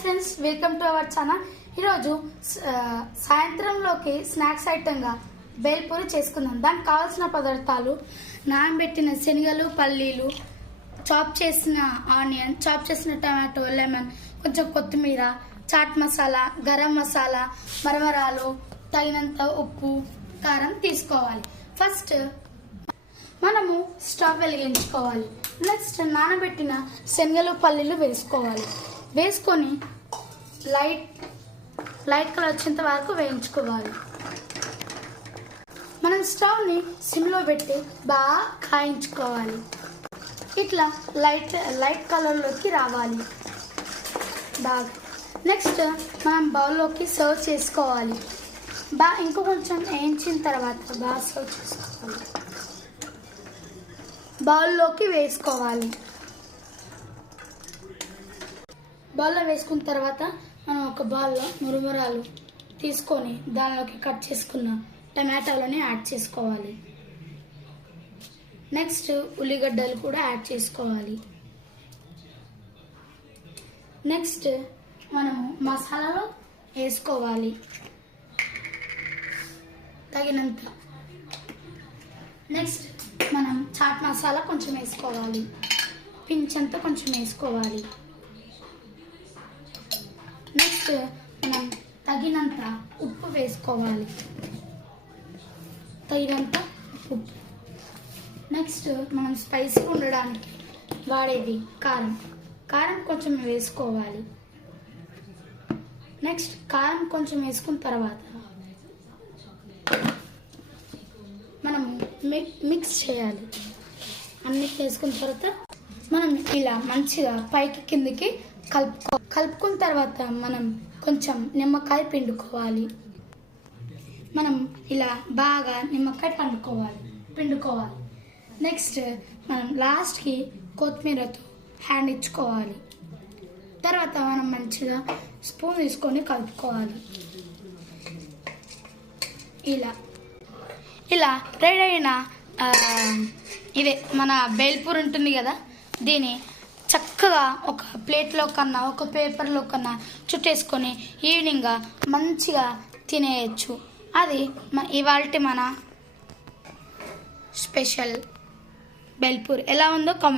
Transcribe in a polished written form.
Friends, welcome to our channel. ఈరోజు సాయంత్రంలోకి snacks ఐటెంగా bhelpuri చేసుకుందాం. దానికి కావాల్సిన పదార్థాలు: నానబెట్టిన శనగలు, పల్లీలు, చాప్ చేసిన ఆనియన్, చాప్ చేసిన టమాటో, లెమన్, కొంచెం కొత్తిమీర, చాట్ మసాలా, గరం మసాలా, మరమరాలు, తగినంత ఉప్పు, కారం తీసుకోవాలి. ఫస్ట్ మనము స్టవ్ వెలిగించుకోవాలి. నెక్స్ట్ నానబెట్టిన శనగలు, పల్లీలు వేసుకోవాలి. వేసుకొని లైట్ కలర్ వచ్చేంత వరకు వేయించుకోవాలి. మనం స్టవ్ని సిమ్లో పెట్టి బాగా కాయించుకోవాలి. ఇట్లా లైట్ కలర్లోకి రావాలి బాగా. నెక్స్ట్ మనం బౌల్లోకి సర్వ్ చేసుకోవాలి. ఇంకో కొంచెం వేయించిన తర్వాత బాగా సర్వ్ చేసుకోవాలి. బౌల్లోకి వేసుకోవాలి. బౌల్లో వేసుకున్న తర్వాత మనం ఒక బౌల్లో మురుమురాలు తీసుకొని దానిలోకి కట్ చేసుకున్న టమాటాలని యాడ్ చేసుకోవాలి. నెక్స్ట్ ఉల్లిగడ్డలు కూడా యాడ్ చేసుకోవాలి. నెక్స్ట్ మనము మసాలాలో వేసుకోవాలి తగినంత. నెక్స్ట్ మనం చాట్ మసాలా కొంచెం వేసుకోవాలి. పించంతా కొంచెం వేసుకోవాలి. నెక్స్ట్ మనం తగినంత ఉప్పు వేసుకోవాలి. తగినంత ఉప్పు. నెక్స్ట్ మనం స్పైసీగా ఉండడానికి వాడేది కారం కొంచెం వేసుకోవాలి. నెక్స్ట్ కారం కొంచెం వేసుకున్న తర్వాత మనం మిక్స్ చేయాలి. అన్ని వేసుకున్న తర్వాత మనం ఇలా మంచిగా పైకి కిందికి కలుపుకున్న తర్వాత మనం కొంచెం నిమ్మకాయ పిండుకోవాలి. మనం ఇలా బాగా నిమ్మకాయ పిండుకోవాలి. నెక్స్ట్ మనం లాస్ట్కి కొత్తిమీరతో హ్యాండ్ ఇచ్చుకోవాలి. తర్వాత మనం మంచిగా స్పూన్ తీసుకొని కలుపుకోవాలి. ఇలా రెడీ అయిన ఇదే మన బేల్పూరి ఉంటుంది కదా, దీన్ని చక్కగా ఒక ప్లేట్లో కన్నా ఒక పేపర్లో కన్నా చుట్టేసుకొని ఈవినింగ్గా మంచిగా తినేయచ్చు. అది ఇవాల్టి మన స్పెషల్ బేల్పూరి. ఎలా ఉందో కామెంట్